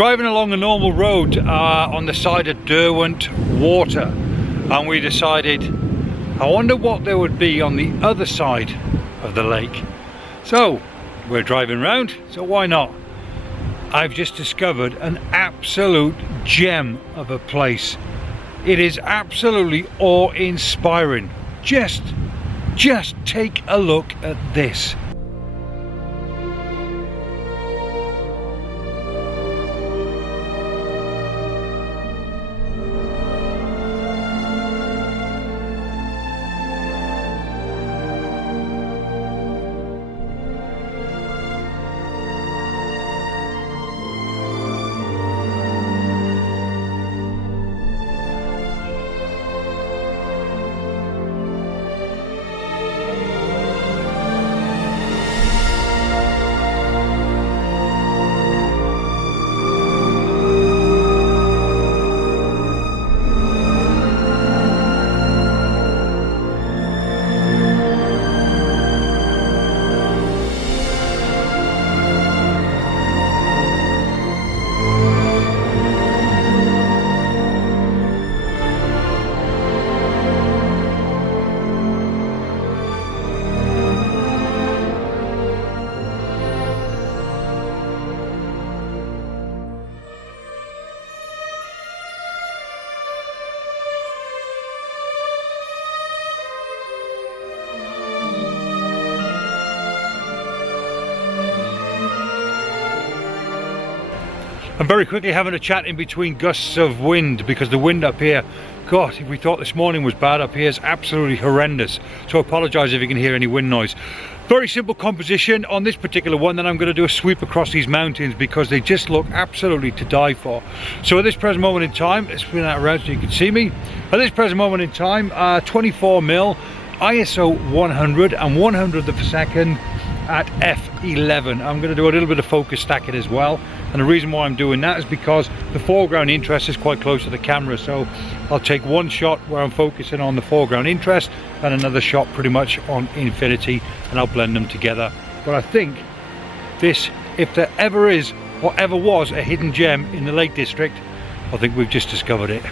driving along a normal road on the side of Derwent Water, and we decided, I wonder what there would be on the other side of the lake. So we're driving round, so why not? I've just discovered an absolute gem of a place. It is absolutely awe-inspiring. Just take a look at this. I'm very quickly having a chat in between gusts of wind, because the wind up here, God, if we thought this morning was bad, up here is absolutely horrendous. So I apologise if you can hear any wind noise. Very simple composition on this particular one. Then I'm going to do a sweep across these mountains because they just look absolutely to die for. So at this present moment in time, let's spin that around so you can see me. At this present moment in time, 24mm, ISO 100 and 100th of a second at f11. I'm going to do a little bit of focus stacking as well, and the reason why I'm doing that is because the foreground interest is quite close to the camera, so I'll take one shot where I'm focusing on the foreground interest and another shot pretty much on infinity, and I'll blend them together. But I think this, if there ever is or ever was a hidden gem in the Lake District, I think we've just discovered it.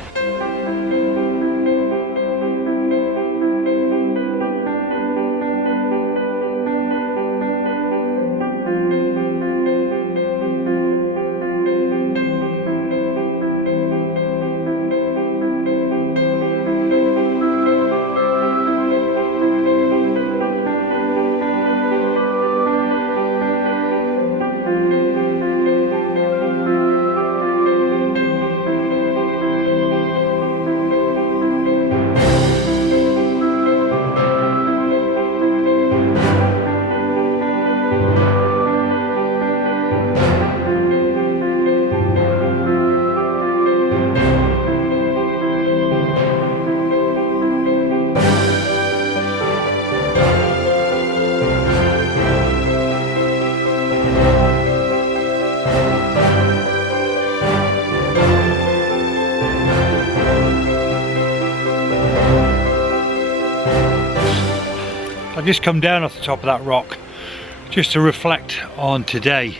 I've just come down off the top of that rock just to reflect on today.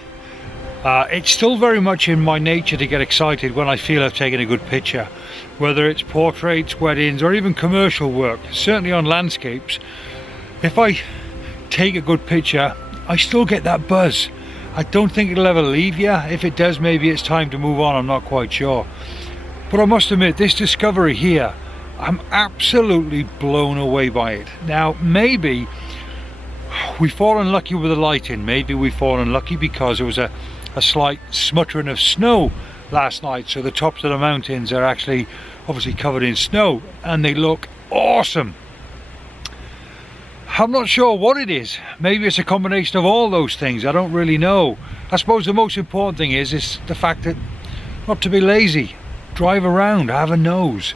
It's still very much in my nature to get excited when I feel I've taken a good picture, whether it's portraits, weddings, or even commercial work. Certainly on landscapes, if I take a good picture, I still get that buzz. I don't think it'll ever leave you. If it does, maybe it's time to move on, I'm not quite sure. But I must admit, this discovery here, I'm absolutely blown away by it. Now, maybe we've fallen lucky with the lighting. Maybe we've fallen lucky because there was a slight smuttering of snow last night, so the tops of the mountains are actually obviously covered in snow and they look awesome. I'm not sure what it is. Maybe it's a combination of all those things. I don't really know. I suppose the most important thing is the fact that not to be lazy. Drive around, have a nose.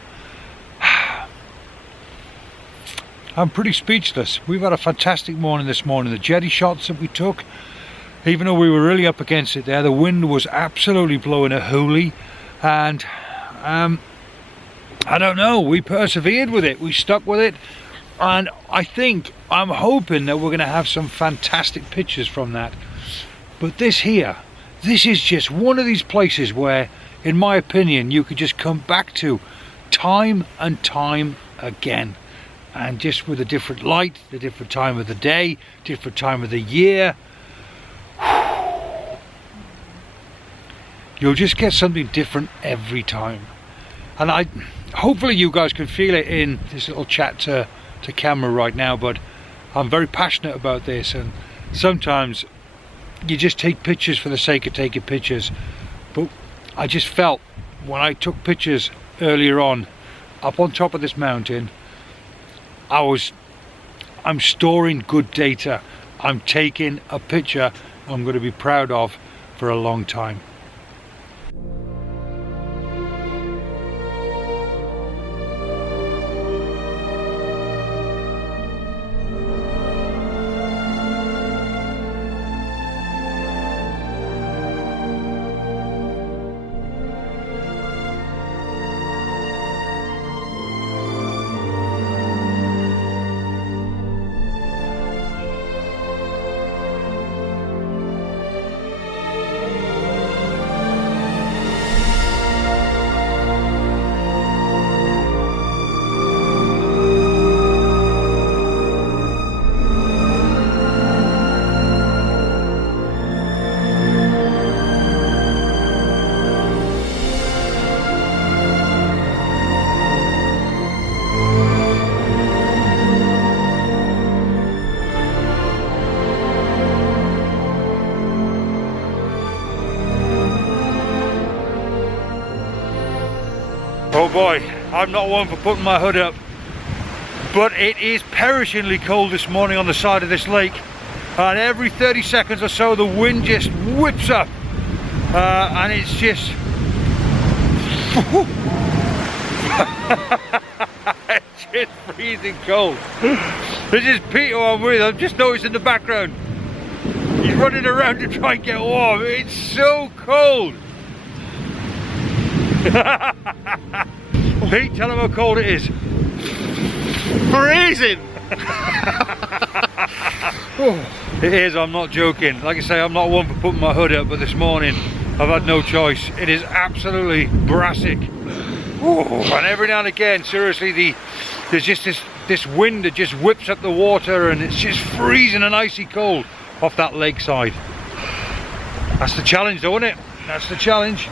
I'm pretty speechless. We've had a fantastic morning this morning. The jetty shots that we took, even though we were really up against it there, the wind was absolutely blowing a hoolie, and I don't know, we persevered with it, we stuck with it, and I'm hoping that we're going to have some fantastic pictures from that. But this here, This is just one of these places where, in my opinion, you could just come back to time and time again, and just with a different light, a different time of the day, different time of the year. You'll just get something different every time. And hopefully you guys can feel it in this little chat to camera right now, but I'm very passionate about this, and sometimes you just take pictures for the sake of taking pictures. But I just felt when I took pictures earlier on up on top of this mountain, I'm storing good data. I'm taking a picture I'm going to be proud of for a long time. Oh boy, I'm not one for putting my hood up, but it is perishingly cold this morning on the side of this lake, and every 30 seconds or so the wind just whips up, and it's just it's just freezing cold. This is Pete who I'm with. I've just noticed in the background he's running around to try and get warm. It's so cold. Pete, tell him how cold it is. Freezing! It is, I'm not joking. Like I say, I'm not one for putting my hood up, but this morning I've had no choice. It is absolutely brassic. And every now and again, seriously, there's just this wind that just whips up the water, and it's just freezing and icy cold off that lakeside. That's the challenge though, isn't it? That's the challenge.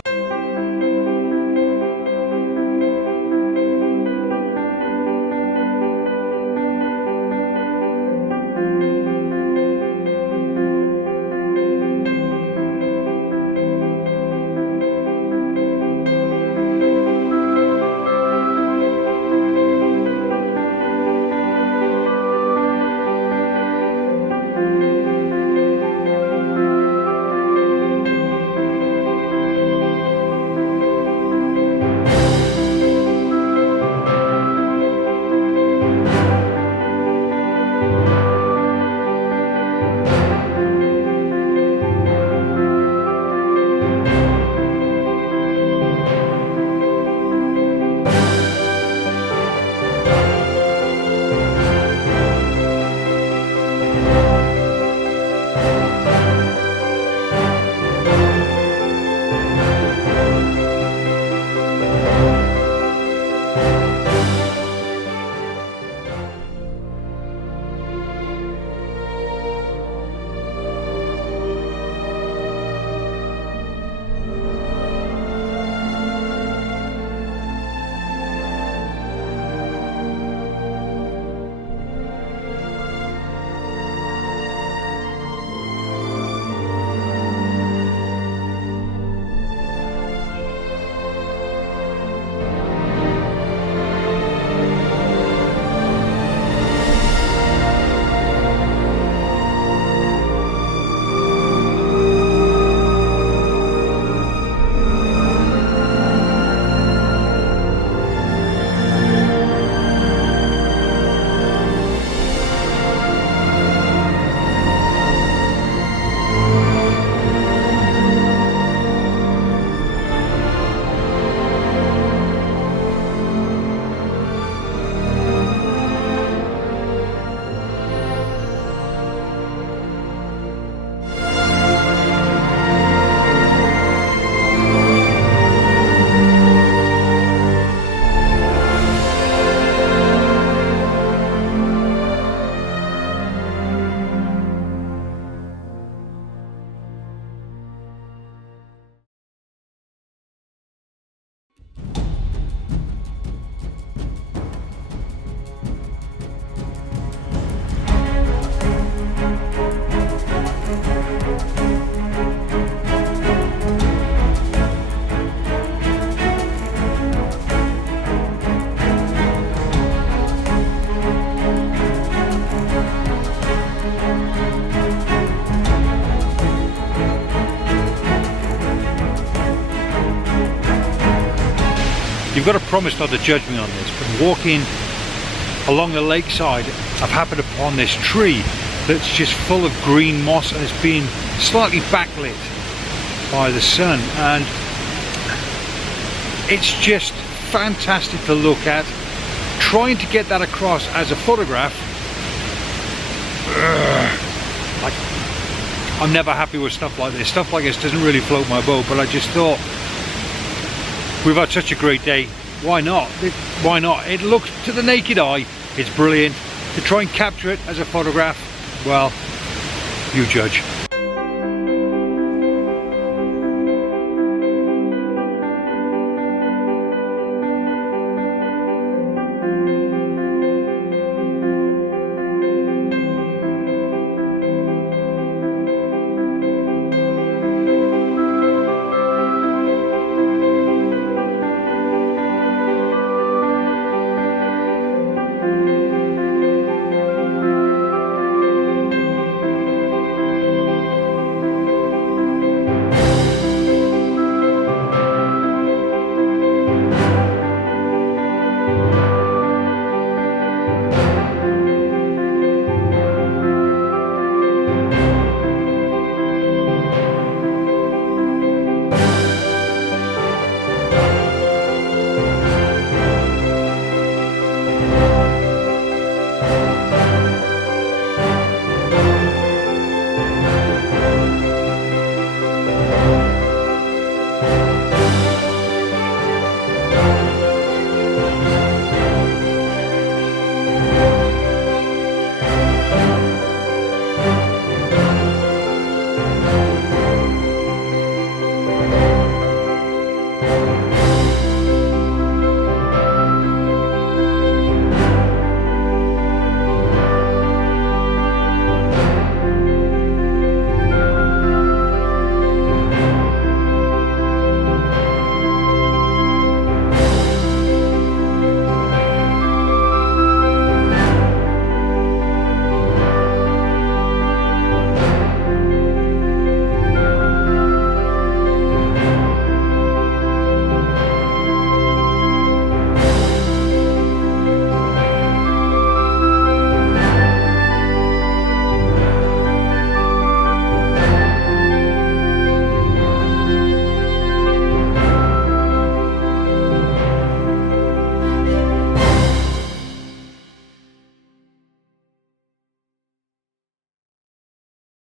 got to promise not to judge me on this, but walking along the lakeside, I've happened upon this tree that's just full of green moss, and it's been slightly backlit by the sun, and it's just fantastic to look at. Trying to get that across as a photograph, I'm never happy with stuff like this. Stuff like this doesn't really float my boat, but I just thought, we've had such a great day, why not? Why not? It looks, to the naked eye, it's brilliant. To try and capture it as a photograph, well, you judge.